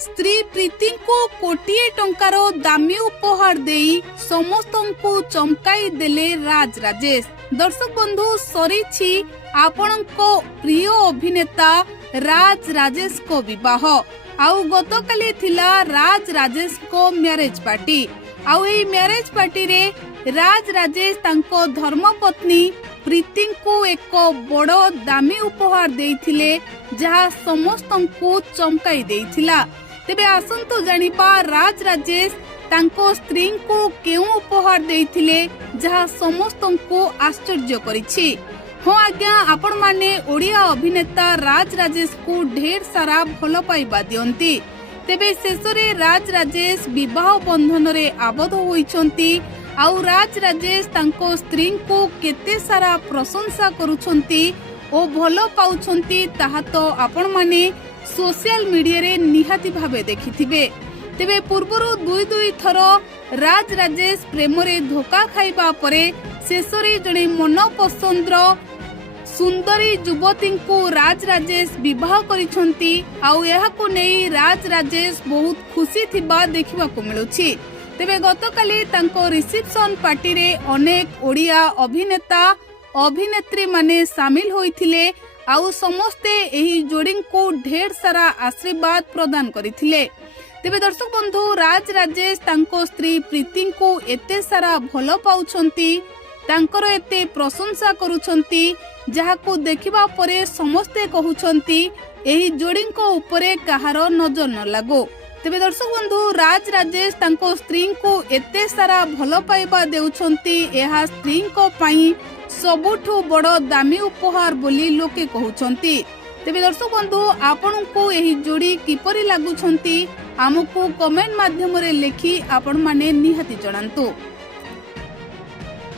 स्त्री प्रीति को कोटिए टंकार दामी उपहार देई समस्तंकु चमकाई देले राज राजेश। दर्शक बंधु सरीछि आपणको प्रिय अभिनेता राज राजेश को विवाह। आउ गतकाली थिला राज राजेश को मैरेज पार्टी। आउ एई मैरेज पार्टी रे राज राजेश तांको धर्मपत्नी प्रीति को एक बड़ दामी उपहार देइथिले जहा समस्तंकु चमकाई देइथिला। तेबे आसंतु जानिबा राज राजेश तांको स्त्री को केउ उपहार देइथिले जहा समस्तंकु आश्चर्य करिछि। हाँ आज्ञा, आपण माने ओडिया अभिनेता राज राजेश को ढेर सारा भल पाइबा दियंती। तेबे शेषरे राज राजेश विवाह बंधन रे आबद्ध होइछंती। आउ राज राजेश तांको स्त्री को केते सारा प्रशंसा करूछंती ओ भलो पाउछंती ताहा तो आपण माने सोशल मीडिया रे निहाती भाबे देखिथिबे। तेबे पूर्वरु दुई थर राज राजेश प्रेम रे धोखा खाइबा परे शेषरे जणे मन पसंदर सुंदरी युवती को राज राजेश विवाह करिछंती। आउ एहाको नेई राज राजेश बहुत खुशी थिबा देखिबा को मिलुछि। तेबे गतकाली तांको रिसेप्शन पार्टी रे अनेक ओडिया अभिनेता अभिनेत्री माने शामिल होइथिले। आउ समस्ते एही जोड़ी को ढेर सारा आशीर्वाद प्रदान करिथिले। तेबे दर्शक बंधु राज राजेश तांको स्त्री प्रीति को एते सारा भलो पाउछंती, तांकर एते प्रशंसा करूछंती जहाको देखिबा परे समस्ते कहउछंती एही जोड़ी को ऊपरे कहार नजर न लागो। तेबे दर्शक बंधु राज राजेश तांको स्त्री को एते सारा भलो पाइबा देउछंती एहा स्त्री को पई सबुठु बड़ दामी उपहार बोली लोके कहउछंती। तेबे दर्शक बंधु आपनकु एही जोड़ी किपरि लागुछंती आमकु कमेंट माध्यम रे लेखि आपण माने निहाती जणांतु।